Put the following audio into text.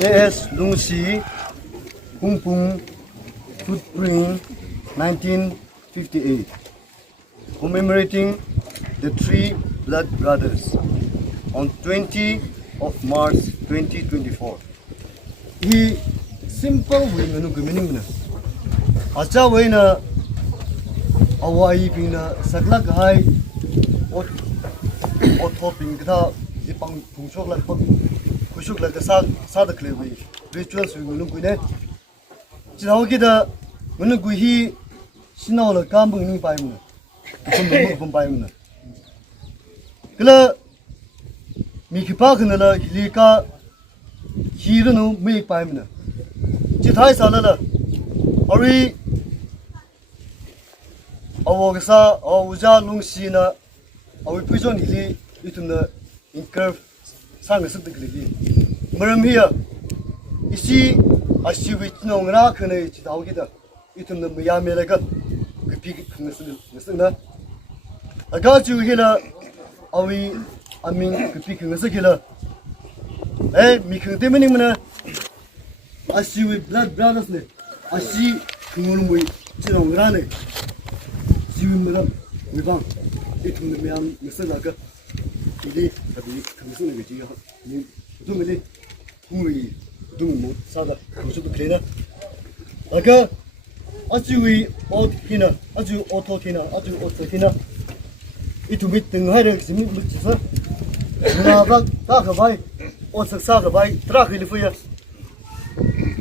A.S. Lungsi, Pung Pung, Footprint, 1958, commemorating the three blood brothers on 20 of March 2024. He simple way nganu meaning na. Acha way na awai pina saklak hai ot hoping kha ipang pungchok lak pang kushuk lak sa da kle way rituals we nganu ku ne chinaw ki da nganu ku hi sinaw la kam bung ning pai mu kum pai mu kala mi ki pa khna la li ka hi ru nu mi pai mu chi thai sa la ari awogsa awuja lungsi na awi pujon hili ituna incurve sang suk de li maram hiya isi asi wit no ngra khne chi daw gi da ituna mya me la ga pi khne su na aga chu hila awi amin pi khne su hila mi khne de mening mana asi with blood brothers ne asi ngul mui chi no ngra ne 지금은 위방 이tum의 면 역사가 이게 답이 무슨 얘기지? 이 좀이 우리 좀 사다 그것도 그래나 아까 아주 위 어디나 아주 어떻게나 아주 어떻게나 이tum이 등하를 지금 묻지서 나가 다가 바이 어석사가 바이 트라크리 fuya